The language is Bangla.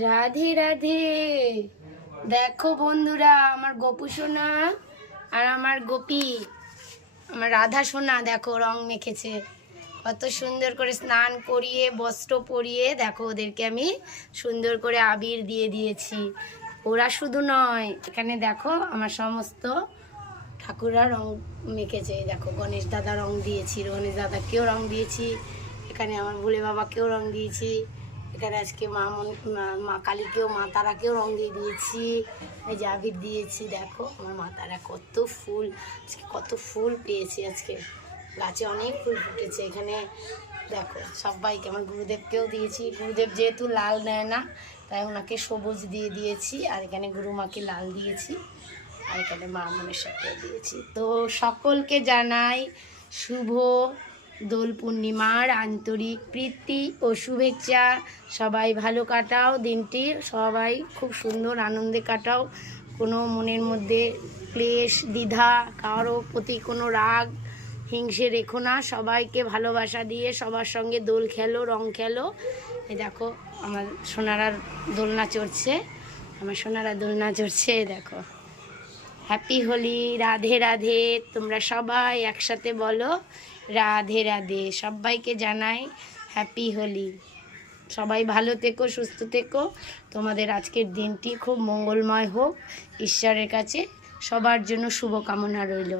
রাধে রাধে। দেখো বন্ধুরা, আমার গোপু সোনা আর আমার গোপী, আমার রাধা সোনা দেখো রং মেখেছে। কত সুন্দর করে স্নান করিয়ে বস্ত্র পরিয়ে দেখো ওদেরকে আমি সুন্দর করে আবির দিয়ে দিয়েছি। ওরা শুধু নয়, এখানে দেখো আমার সমস্ত ঠাকুররা রং মেখেছে। দেখো গণেশ দাদা রং দিয়েছি, গণেশ দাদাকেও রং দিয়েছি, এখানে আমার ভোলে বাবাকেও রং দিয়েছি, এখানে আজকে মা কালীকেও, মা তারাকেও রং দিয়ে দিয়েছি, এই যে আবির দিয়েছি। দেখো আমার মা তারা কত ফুল, আজকে কত ফুল পেয়েছি, আজকে গাছে অনেক ফুল ফুটেছে। এখানে দেখো সবাইকে, আমার গুরুদেবকেও দিয়েছি। গুরুদেব যেহেতু লাল নেয় না, তাই ওনাকে সবুজ দিয়ে দিয়েছি, আর এখানে গুরুমাকে লাল দিয়েছি, আর এখানে মা মনসাকেও দিয়েছি। তো সকলকে জানাই শুভ দোল পূর্ণিমার আন্তরিক প্রীতি ও শুভেচ্ছা। সবাই ভালো কাটাও দিনটি, সবাই খুব সুন্দর আনন্দে কাটাও। কোনো মনের মধ্যে ক্লেশ দ্বিধা, কারো প্রতি কোনো রাগ হিংসে রেখো না। সবাইকে ভালোবাসা দিয়ে সবার সঙ্গে দোল খেলো, রং খেলো। এই দেখো আমার সোনারা দোলনা চড়ছে, আমার সোনারা দোলনা চড়ছে। দেখো হ্যাপি হোলি, রাধে রাধে। তোমরা সবাই একসাথে বলো রাধে রাধে। সবাইকে জানাই হ্যাপি হোলি। সবাই ভালো থেকো, সুস্থ থেকো। তোমাদের আজকের দিনটি খুব মঙ্গলময় হোক। ঈশ্বরের কাছে সবার জন্য শুভকামনা রইল।